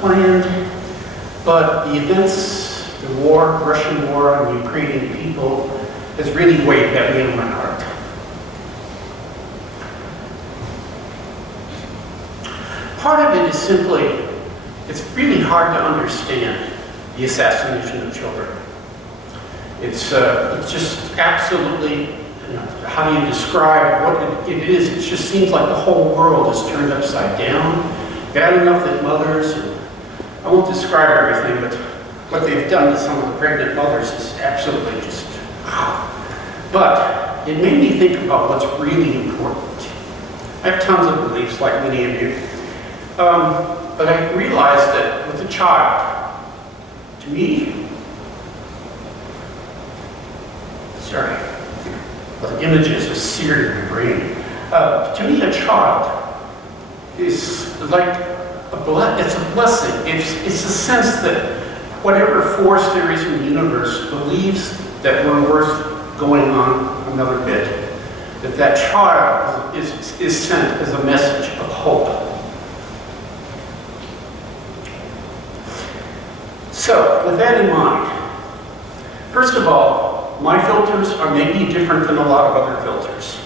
planned, but the events, the war, Russian war on the Ukrainian people, has really weighed heavy on my heart. Part of it is simply, it's really hard to understand the assassination of children. It's just absolutely, how do you describe what it is? It just seems like the whole world is turned upside down. Bad enough that mothers, I won't describe everything, but what they've done to some of the pregnant mothers is absolutely just, but it made me think about what's really important. I have tons of beliefs like many of you, but I realized that with a child, to me, sorry, the images are seared in my brain. To me, a child is like it's a blessing. It's a sense that whatever force there is in the universe believes that we're worth going on another bit. That child is sent as a message of hope. So, with that in mind, first of all, my filters are maybe different than a lot of other filters.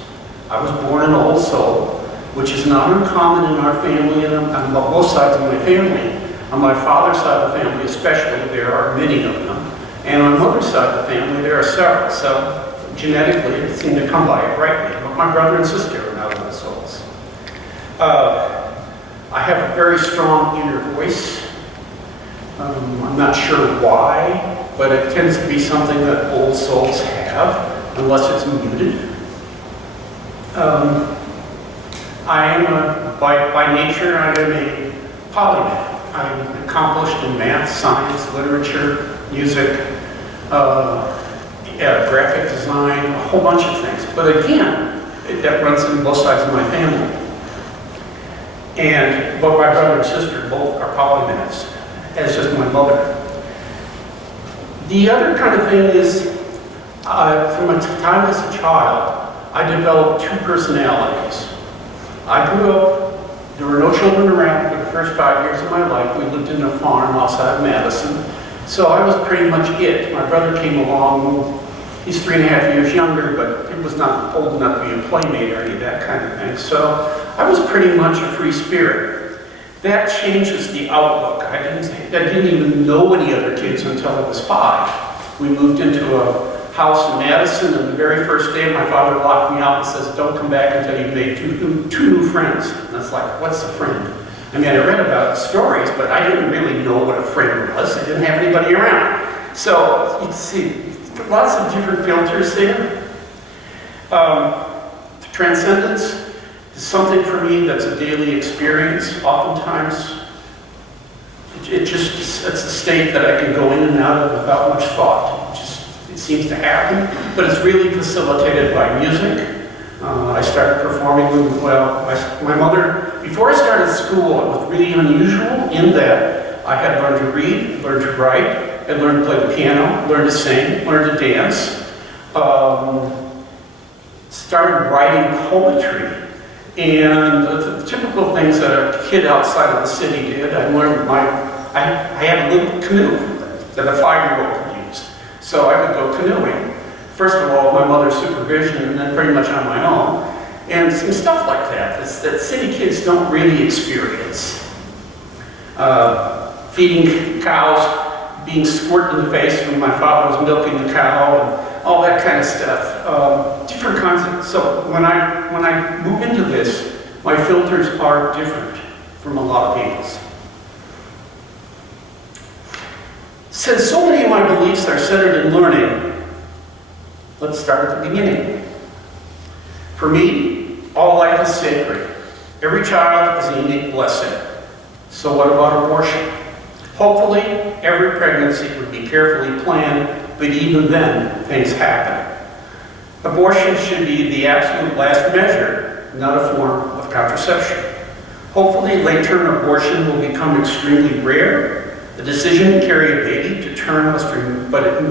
I was born an old soul, which is not uncommon in our family and on both sides of my family. On my father's side of the family especially, there are many of them. And on my mother's side of the family, there are several. So genetically, it seemed to come by it rightly. But my brother and sister are not old souls. I have a very strong inner voice. I'm not sure why, but it tends to be something that old souls have, unless it's muted. I am, by nature, I am a polymath. I'm accomplished in math, science, literature, music, graphic design, a whole bunch of things. But again, that runs in both sides of my family. But my brother and sister both are polymaths, as is my mother. The other kind of thing is, from a time as a child, I developed two personalities. I grew up, there were no children around for the first 5 years of my life. We lived in a farm outside of Madison. So I was pretty much it. My brother came along, he's 3.5 years younger, but he was not old enough to be a playmate or any of that kind of thing. So I was pretty much a free spirit. That changes the outlook. I didn't even know any other kids until I was 5. We moved into a house in Madison, and the very first day my father locked me out and says, "Don't come back until you've made two new friends." And it's like, what's a friend? I mean, I read about stories, but I didn't really know what a friend was. I didn't have anybody around. So you can see lots of different filters there. Transcendence is something for me that's a daily experience. Oftentimes, it's a state that I can go in and out of without much thought. It seems to happen, but it's really facilitated by music. I started performing, my mother, before I started school, it was really unusual in that I had learned to read, learned to write, and learned to play the piano, learned to sing, learned to dance, started writing poetry, and the typical things that a kid outside of the city did. I learned I had a little canoe that a 5-year-old could use. So I would go canoeing. First of all, my mother's supervision, and then pretty much on my own. And some stuff like that city kids don't really experience. Feeding cows, being squirted in the face when my father was milking the cow, and all that kind of stuff. Different kinds of, so when I move into this, my filters are different from a lot of people's. Since so many of my beliefs are centered in learning, let's start at the beginning. For me, all life is sacred. Every child is a unique blessing. So what about abortion? Hopefully, every pregnancy would be carefully planned, but even then, things happen. Abortion should be the absolute last measure, not a form of contraception. Hopefully, late-term abortion will become extremely rare. The decision to carry a baby to term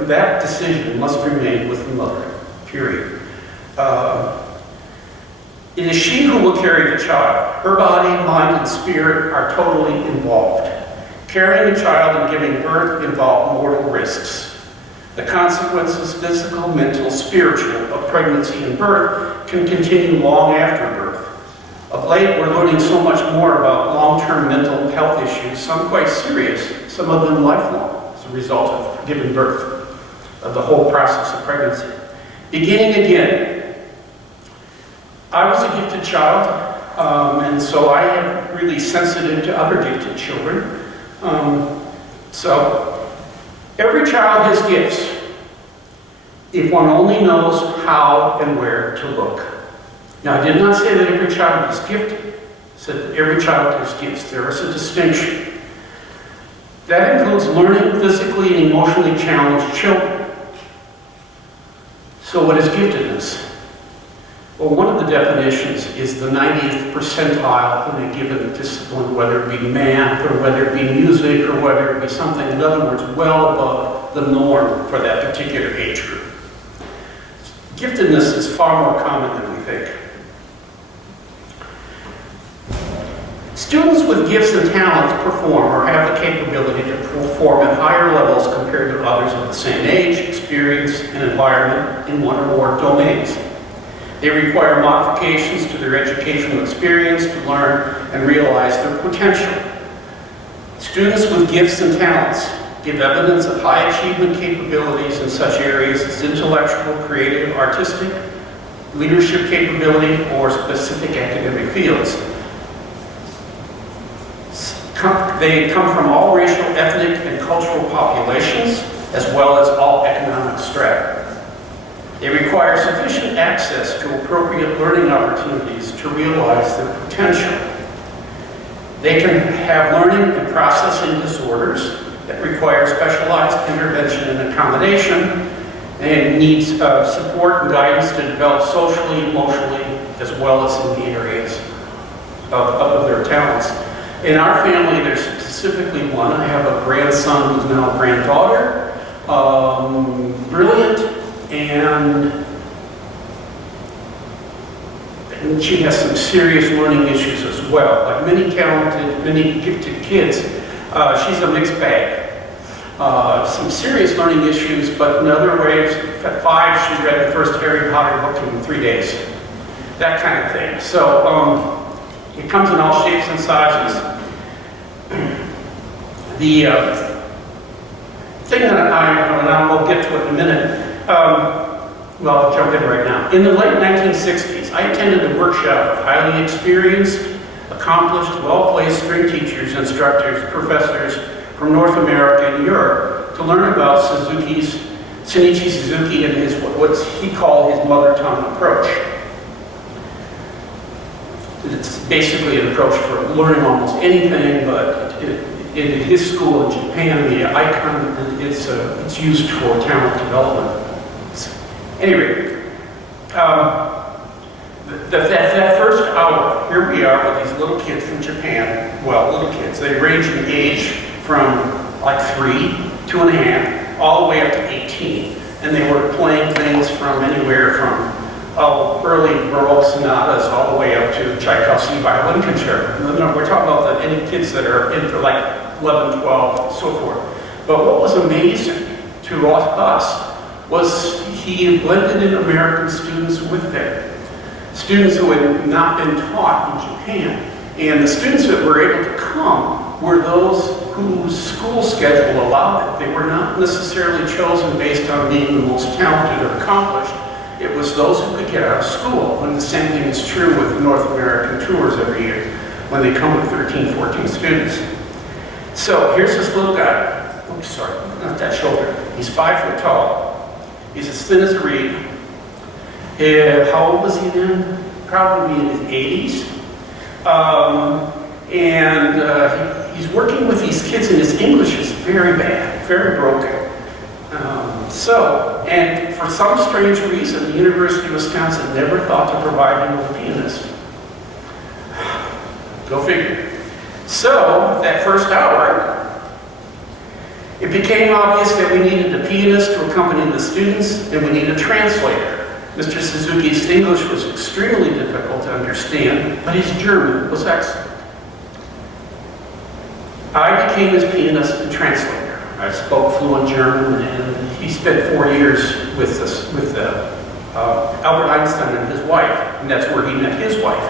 that decision must remain with the mother, period. It is she who will carry the child. Her body, mind, and spirit are totally involved. Carrying a child and giving birth involve mortal risks. The consequences, physical, mental, spiritual, of pregnancy and birth can continue long after birth. Of late, we're learning so much more about long-term mental health issues, some quite serious, some of them lifelong, as a result of giving birth, of the whole process of pregnancy. Beginning again, I was a gifted child, and so I am really sensitive to other gifted children. So every child has gifts if one only knows how and where to look. Now, I did not say that every child is gifted. I said that every child has gifts. There is a distinction. That includes learning physically and emotionally challenged children. So what is giftedness? Well, one of the definitions is the 90th percentile in a given discipline, whether it be math or whether it be music or whether it be something, in other words, well above the norm for that particular age group. Giftedness is far more common than we think. Students with gifts and talents perform or have the capability to perform at higher levels compared to others of the same age, experience, and environment in one or more domains. They require modifications to their educational experience to learn and realize their potential. Students with gifts and talents give evidence of high achievement capabilities in such areas as intellectual, creative, artistic, leadership capability, or specific academic fields. They come from all racial, ethnic, and cultural populations, as well as all economic strata. They require sufficient access to appropriate learning opportunities to realize their potential. They can have learning and processing disorders that require specialized intervention and accommodation, and need support and guidance to develop socially, emotionally, as well as in the areas of their talents. In our family, there's specifically one. I have a grandson who's now a granddaughter, brilliant, and she has some serious learning issues as well. Like many talented, many gifted kids, she's a mixed bag. Some serious learning issues, but in other ways, at 5, she read the first Harry Potter book in 3 days. That kind of thing. So it comes in all shapes and sizes. The thing that and we'll get to it in a minute, well, I'll jump in right now. In the late 1960s, I attended a workshop of highly experienced, accomplished, well-placed string teachers, instructors, professors from North America and Europe to learn about Shinichi Suzuki and his, what he called his mother tongue approach. It's basically an approach for learning almost anything, but in his school in Japan, the icon, it's used for talent development. Anyway, that first hour, here we are with these little kids from Japan. Well, little kids, they range in age from like 3, 2.5, all the way up to 18. And they were playing things from anywhere from early Baroque sonatas all the way up to Tchaikovsky violin concerto. No, we're talking about any kids that are into like 11, 12, so forth. But what was amazing to us was he blended in American students with them. Students who had not been taught in Japan. And the students that were able to come were those whose school schedule allowed it. They were not necessarily chosen based on being the most talented or accomplished. It was those who could get out of school. And the same thing is true with the North American tours every year when they come with 13, 14 students. So here's this little guy. Oops, sorry, not that shoulder. He's 5 foot tall. He's as thin as a reed. How old was he then? Probably in his 80s. He's working with these kids, and his English is very bad, very broken. And for some strange reason, the University of Wisconsin never thought to provide him with a pianist. Go figure. So, that first hour, it became obvious that we needed a pianist to accompany the students, and we needed a translator. Mr. Suzuki's English was extremely difficult to understand, but his German was excellent. I became his pianist and translator. I spoke fluent German, and he spent 4 years with Albert Einstein and his wife, and that's where he met his wife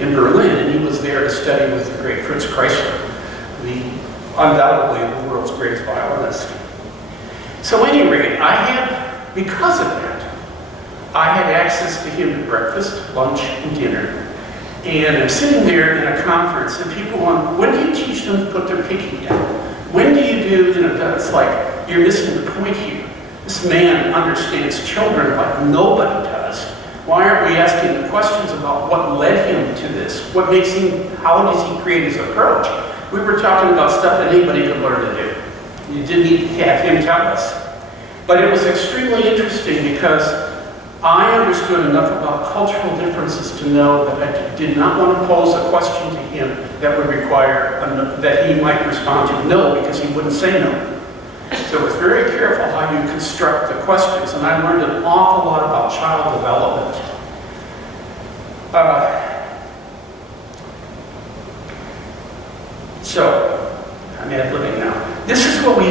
in Berlin, and he was there to study with the great Fritz Kreisler, undoubtedly the world's greatest violinist. So at any rate, because of that, I had access to him at breakfast, lunch, and dinner. And I'm sitting there in a conference, and people want, when do you teach them to put their pinky down? When do you do, it's like, you're missing the point here. This man understands children like nobody does. Why aren't we asking the questions about what led him to this? What makes him, how does he create his approach? We were talking about stuff that anybody could learn to do. You didn't need to have him tell us. But it was extremely interesting because I understood enough about cultural differences to know that I did not want to pose a question to him that would require, that he might respond to no, because he wouldn't say no. So it was very careful how you construct the questions, and I learned an awful lot about child development. So, I'm ad-libbing now. This is what he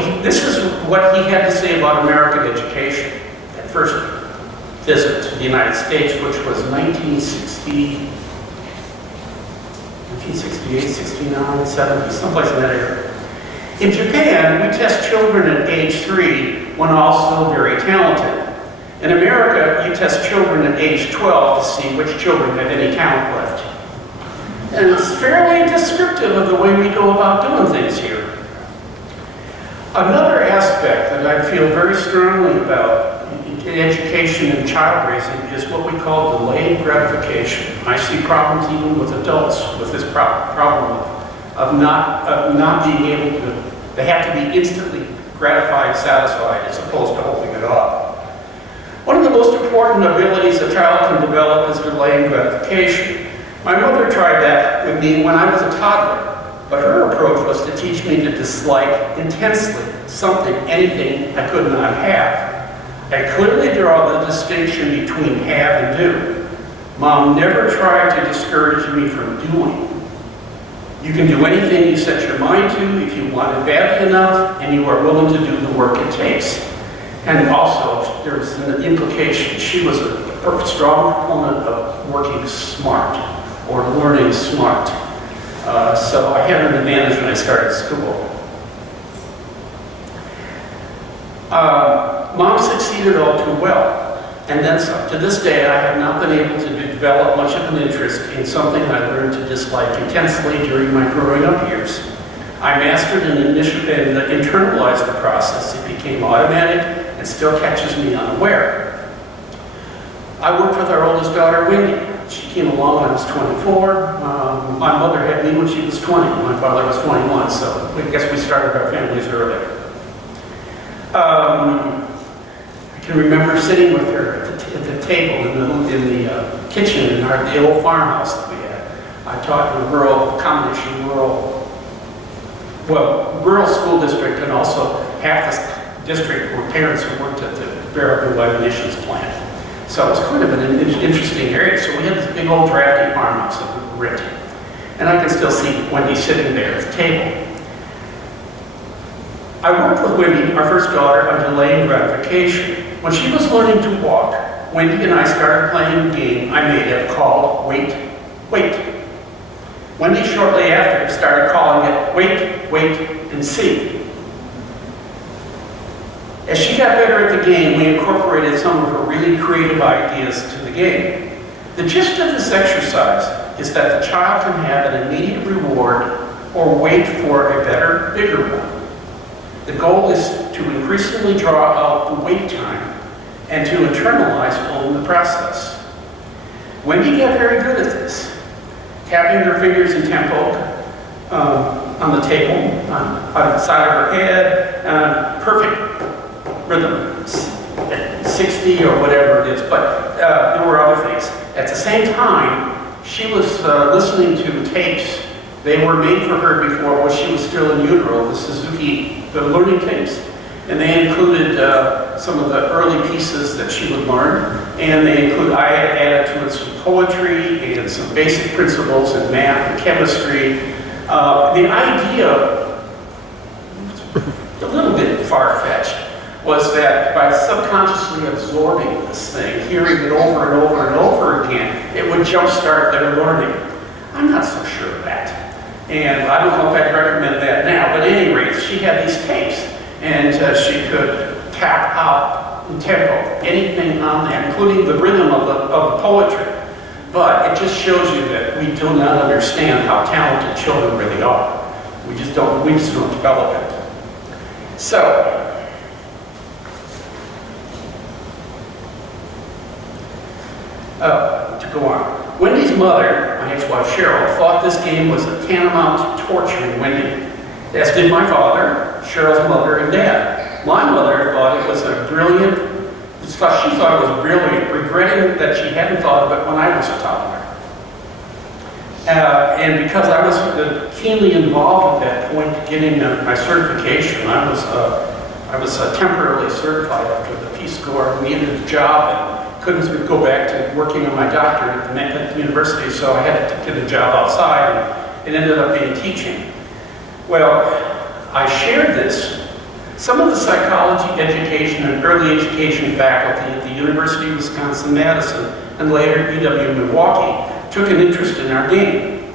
had to say about American education at first visit to the United States, which was 1968, 69, 70, someplace in that area. In Japan, we test children at age 3 when all still very talented. In America, you test children at age 12 to see which children have any talent left. And it's fairly descriptive of the way we go about doing things here. Another aspect that I feel very strongly about in education and child raising is what we call delayed gratification. I see problems even with adults with this problem of not being able to, they have to be instantly gratified, satisfied, as opposed to holding it off. One of the most important abilities a child can develop is delaying gratification. My mother tried that with me when I was a toddler, but her approach was to teach me to dislike intensely something, anything I could not have. I clearly draw the distinction between have and do. Mom never tried to discourage me from doing. You can do anything you set your mind to if you want it badly enough and you are willing to do the work it takes. And also, there's an implication. She was a strong proponent of working smart or learning smart. So I had an advantage when I started school. Mom succeeded all too well, and then some. To this day, I have not been able to develop much of an interest in something I learned to dislike intensely during my growing up years. I mastered and internalized the process. It became automatic and still catches me unaware. I worked with our oldest daughter, Wendy. She came along when I was 24. My mother had me when she was 20. My father was 21, so I guess we started our families early. I can remember sitting with her at the table in the kitchen in the old farmhouse that we had. I taught in a rural school district, and also half the district were parents who worked at the Baraboo Munitions plant. So it was kind of an interesting area. So we had this big old drafty farmhouse that we were renting. And I can still see Wendy sitting there at the table. I worked with Wendy, our first daughter, on delaying gratification. When she was learning to walk, Wendy and I started playing a game I made up called Wait, Wait. Wendy shortly after started calling it Wait, Wait, and See. As she got better at the game, we incorporated some of her really creative ideas to the game. The gist of this exercise is that the child can have an immediate reward or wait for a better, bigger one. The goal is to increasingly draw out the wait time and to internalize all the process. Wendy got very good at this, tapping her fingers in tempo on the table, on the side of her head, perfect rhythm, 60 or whatever it is, but there were other things. At the same time, she was listening to tapes. They were made for her before when she was still in utero, the Suzuki, the learning tapes. And they included some of the early pieces that she would learn. And I had added to it some poetry and some basic principles in math and chemistry. The idea a little bit far-fetched, was that by subconsciously absorbing this thing, hearing it over and over and over again, it would jumpstart their learning. I'm not so sure of that. And I don't know if I'd recommend that now, but at any rate, she had these tapes, and she could tap out in tempo, anything on there, including the rhythm of the poetry. But it just shows you that we do not understand how talented children really are. We just don't develop it. So, to go on. Wendy's mother, my ex-wife Cheryl, thought this game was a tantamount to torturing Wendy, as did my father, Cheryl's mother, and dad. My mother thought it was a brilliant, she thought it was brilliant, regretting that she hadn't thought of it when I was a toddler. And because I was keenly involved at that point, getting my certification, I was temporarily certified after the Peace Corps, needed a job, and couldn't go back to working on my doctorate at the university, so I had to get a job outside, and it ended up being teaching. Well, I shared this. Some of the psychology, education, and early education faculty at the University of Wisconsin-Madison and later UW-Milwaukee took an interest in our game.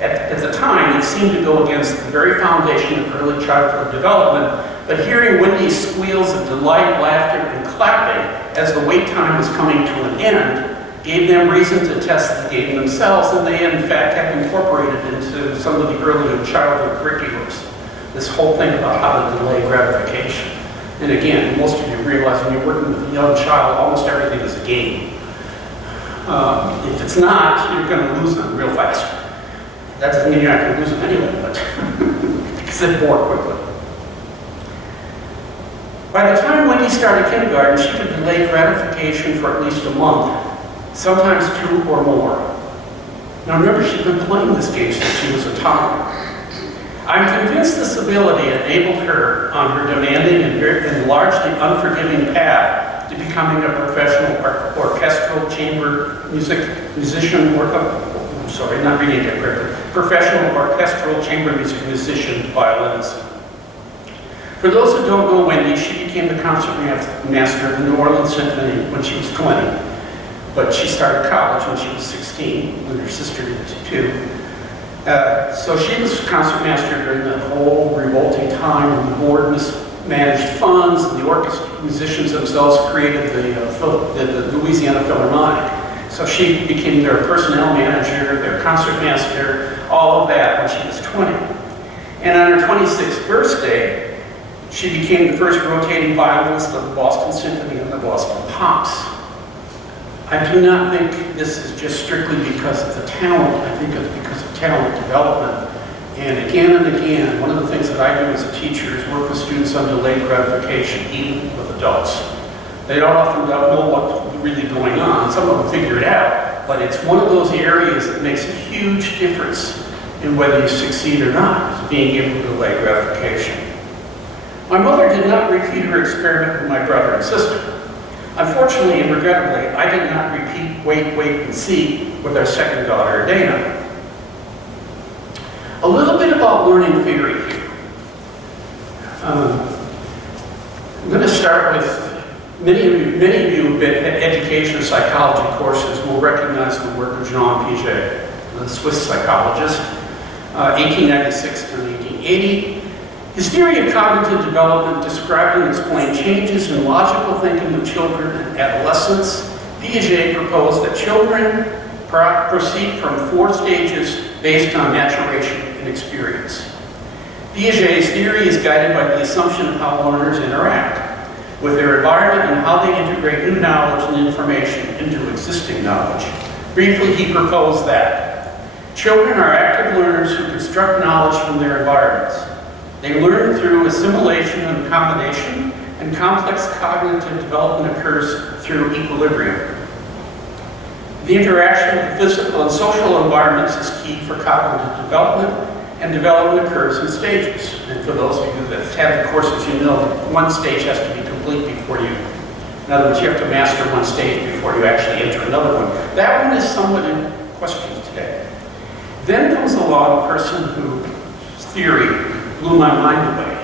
At the time, it seemed to go against the very foundation of early childhood development, but hearing Wendy's squeals of delight, laughter, and clapping as the wait time was coming to an end gave them reason to test the game themselves, and they in fact have incorporated into some of the early childhood curriculums this whole thing about how to delay gratification. And again, most of you realize when you're working with a young child, almost everything is a game. If it's not, you're going to lose them real fast. That doesn't mean you're not going to lose them anyway, but because they bore quickly. By the time Wendy started kindergarten, she could delay gratification for at least a month, sometimes 2 or more. Now remember, she'd been playing this game since she was a toddler. I'm convinced this ability enabled her on her demanding and largely unforgiving path to becoming a professional orchestral chamber musician, sorry, not reading it correctly, professional orchestral chamber music musician, violinist. For those who don't know Wendy, she became the concert master of the New Orleans Symphony when she was 20. But she started college when she was 16, when her sister did too. So she was concert master during the whole revolting time when the board mismanaged funds and the orchestra musicians themselves created the Louisiana Philharmonic. So she became their personnel manager, their concert master, all of that when she was 20. And on her 26th birthday, she became the first rotating violinist of the Boston Symphony and the Boston Pops. I do not think this is just strictly because of the talent. I think it's because of talent development. And again, one of the things that I do as a teacher is work with students on delayed gratification, even with adults. They don't often know what's really going on. Some of them figure it out, but it's one of those areas that makes a huge difference in whether you succeed or not, is being able to delay gratification. My mother did not repeat her experiment with my brother and sister. Unfortunately and regrettably, I did not repeat wait, and see with our second daughter, Dana. A little bit about learning theory here. I'm going to start with, many of you who've been at education or psychology courses will recognize the work of Jean Piaget, the Swiss psychologist, 1896 to 1880. His theory of cognitive development described and explained changes in logical thinking of children and adolescents. Piaget proposed that children proceed from 4 stages based on maturation and experience. Piaget's theory is guided by the assumption of how learners interact with their environment and how they integrate new knowledge and information into existing knowledge. Briefly, he proposed that children are active learners who construct knowledge from their environments. They learn through assimilation and combination, and complex cognitive development occurs through equilibrium. The interaction of the physical and social environments is key for cognitive development, and development occurs in stages. And for those of you that have had the courses, you know that one stage has to be complete before you, in other words, you have to master one stage before you actually enter another one. That one is somewhat in question today. Then comes along a person whose theory blew my mind away.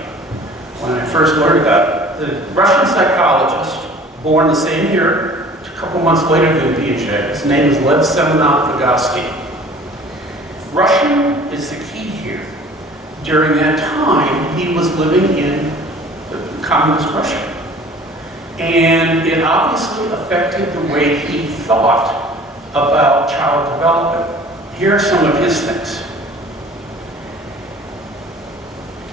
when I first learned about it. The Russian psychologist, born the same year, a couple months later than Piaget, his name is Lev Semenov Vygotsky. Russian is the key here. During that time, he was living in communist Russia. And it obviously affected the way he thought about child development. Here are some of his things.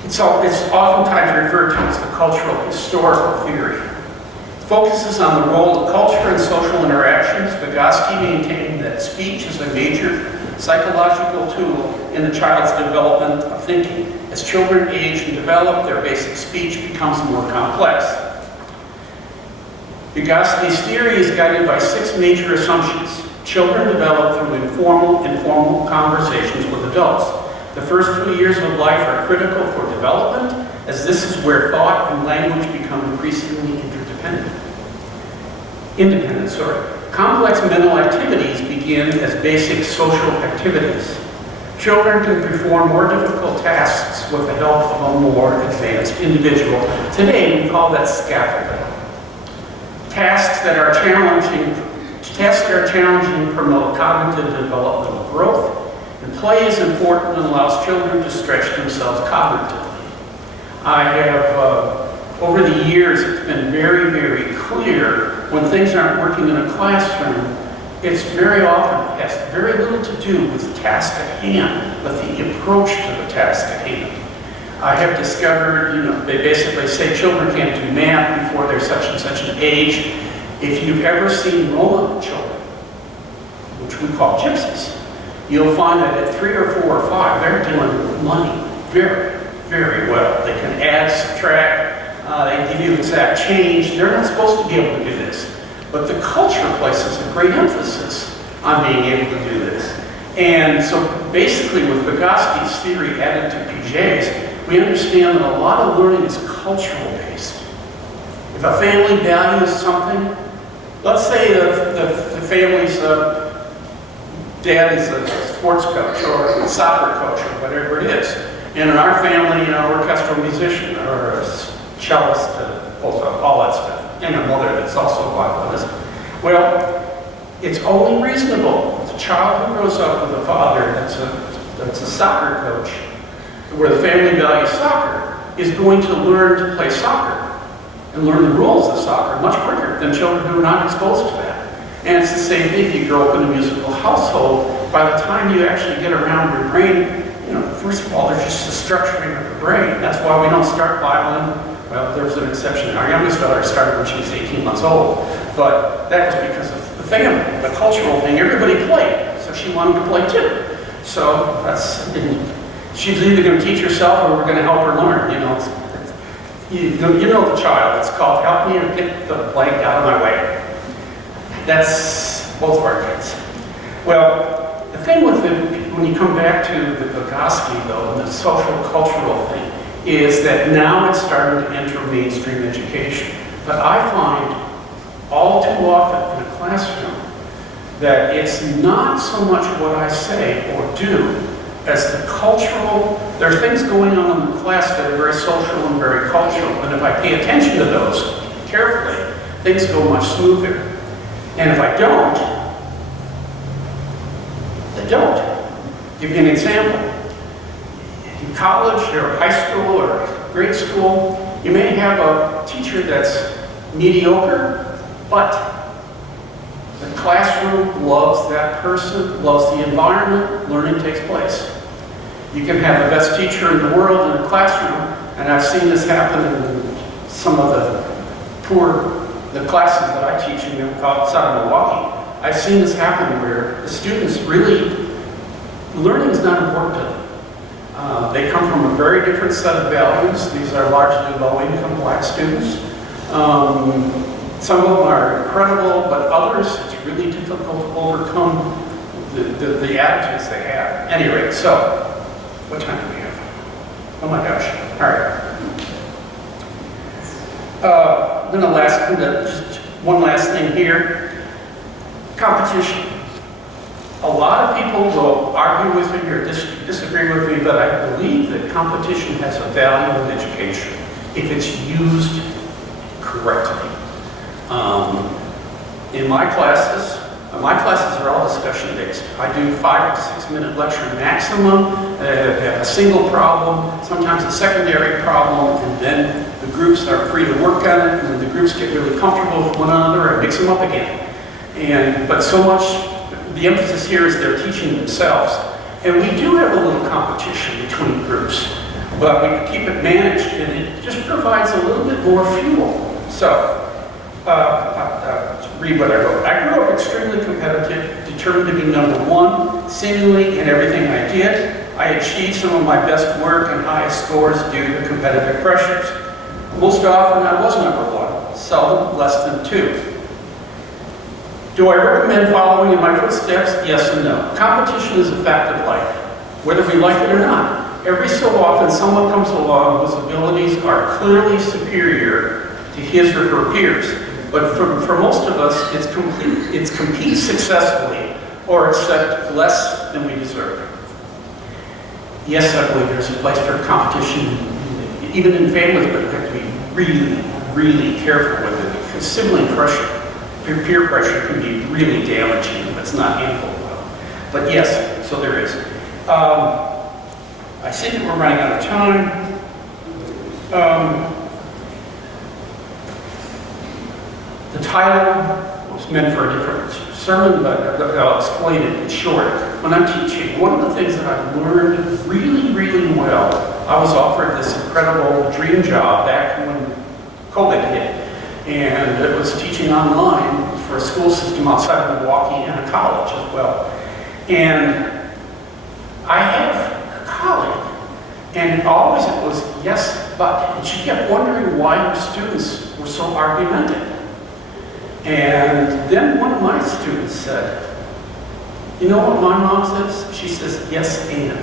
It's oftentimes referred to as the cultural historical theory. It focuses on the role of culture and social interactions. Vygotsky maintained that speech is a major psychological tool in the child's development of thinking. As children age and develop, their basic speech becomes more complex. Vygotsky's theory is guided by 6 major assumptions. Children develop through informal conversations with adults. The first few years of life are critical for development, as this is where thought and language become increasingly independent. Complex mental activities begin as basic social activities. Children can perform more difficult tasks with the help of a more advanced individual. Today, we call that scaffolding. Tasks that are challenging promote cognitive developmental growth, and play is important and allows children to stretch themselves cognitively. I have, over the years, it's been very, very clear when things aren't working in a classroom, it's very often has very little to do with the task at hand, but the approach to the task at hand. I have discovered, they basically say children can't do math before they're such and such an age. If you've ever seen Roma children, which we call gypsies, you'll find that at 3 or 4 or 5, they're dealing with money very, very well. They can add, subtract, they give you exact change. They're not supposed to be able to do this. But the culture places a great emphasis on being able to do this. And so basically with Vygotsky's theory added to Piaget's, we understand that a lot of learning is cultural based. If a family values something, let's say the family's dad is a sports coach or a soccer coach or whatever it is. And in our family, we're orchestral musician or a cellist, all that stuff. And a mother that's also a violinist. Well, it's only reasonable. The child who grows up with a father that's a soccer coach, where the family values soccer, is going to learn to play soccer and learn the rules of soccer much quicker than children who are not exposed to that. And it's the same thing if you grow up in a musical household. By the time you actually get around your brain, first of all, there's just the structuring of the brain. That's why we don't start violin. Well, there's an exception. Our youngest daughter started when she was 18 months old, but that was because of the family, the cultural thing. Everybody played, so she wanted to play too. So she's either going to teach herself or we're going to help her learn. You know the child. It's called "Help Me or Get the Blank Out of My Way." That's both of our kids. Well, the thing with when you come back to the Vygotsky, though, and the social cultural thing, is that now it's starting to enter mainstream education. But I find all too often in a classroom that it's not so much what I say or do as the cultural, there are things going on in the class that are very social and very cultural, and if I pay attention to those carefully, things go much smoother. And if I don't, they don't. Give you an example. In college or high school or grade school, you may have a teacher that's mediocre, but the classroom loves that person, loves the environment, learning takes place. You can have the best teacher in the world in a classroom, and I've seen this happen in some of the classes that I teach outside of Milwaukee. I've seen this happen where the students really, learning is not important to them. They come from a very different set of values. These are largely low-income black students. Some of them are incredible, but others, it's really difficult to overcome the attitudes they have. Anyway, so, what time do we have? Oh my gosh, all right. Then just one last thing here. Competition. A lot of people will argue with me or disagree with me, but I believe that competition has a value in education. if it's used correctly. In my classes are all discussion based. I do 5 to 6 minute lecture maximum, have a single problem, sometimes a secondary problem, and then the groups are free to work on it, and when the groups get really comfortable with one another, I mix them up again. But so much, the emphasis here is they're teaching themselves. And we do have a little competition between groups, but we keep it managed, and it just provides a little bit more fuel. So, read what I wrote. I grew up extremely competitive, determined to be #1, seemingly in everything I did. I achieved some of my best work and highest scores due to competitive pressures. Most often I was #1, seldom less than 2. Do I recommend following in my footsteps? Yes and no. Competition is a fact of life, whether we like it or not. Every so often someone comes along whose abilities are clearly superior to his or her peers. But for most of us, it's compete successfully or accept less than we deserve. Yes, I believe there's a place for competition, even in families, but we have to be really, really careful with it, because sibling pressure, peer pressure can be really damaging if it's not handled well. But yes, so there is. I see that we're running out of time. The title was meant for a different sermon, but I'll explain it in short. When I'm teaching, one of the things that I've learned really, really well, I was offered this incredible dream job back when COVID hit, and it was teaching online for a school system outside of Milwaukee and a college as well. And I have a colleague, and always it was yes, but. And she kept wondering why her students were so argumentative. And then one of my students said, you know what my mom says? She says, yes, and.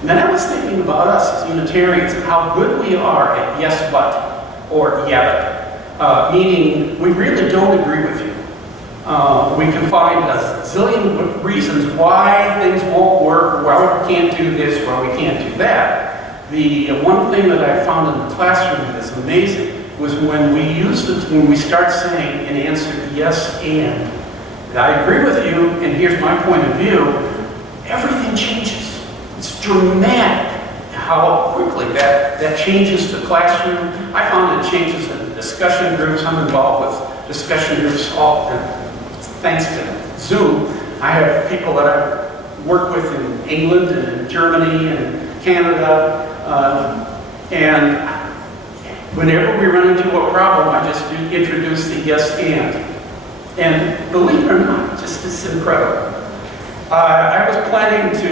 And then I was thinking about us as Unitarians and how good we are at yes, but, or yeah, but. Meaning, we really don't agree with you. We can find a zillion reasons why things won't work, why we can't do this, why we can't do that. The one thing that I found in the classroom that is amazing was when we start saying in answer yes and I agree with you, and here's my point of view, everything changes. It's dramatic how quickly that changes the classroom. I found it changes in the discussion groups. I'm involved with discussion groups thanks to Zoom. I have people that I work with in England and in Germany and Canada, and whenever we run into a problem, I just introduce the yes and believe it or not, just it's incredible. I was planning to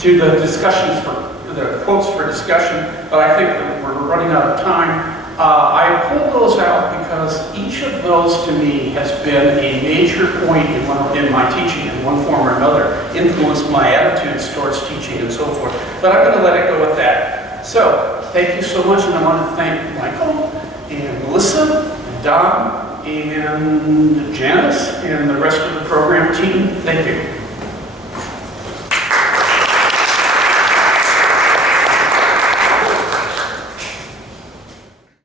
do the discussions for the quotes for discussion, but I think that we're running out of time. I pulled those out because each of those to me has been a major point in my teaching in one form or another, influenced my attitudes towards teaching and so forth. But I'm going to let it go with that. So, thank you so much, and I want to thank Michael and Melissa and Don and Janice and the rest of the program team. Thank you.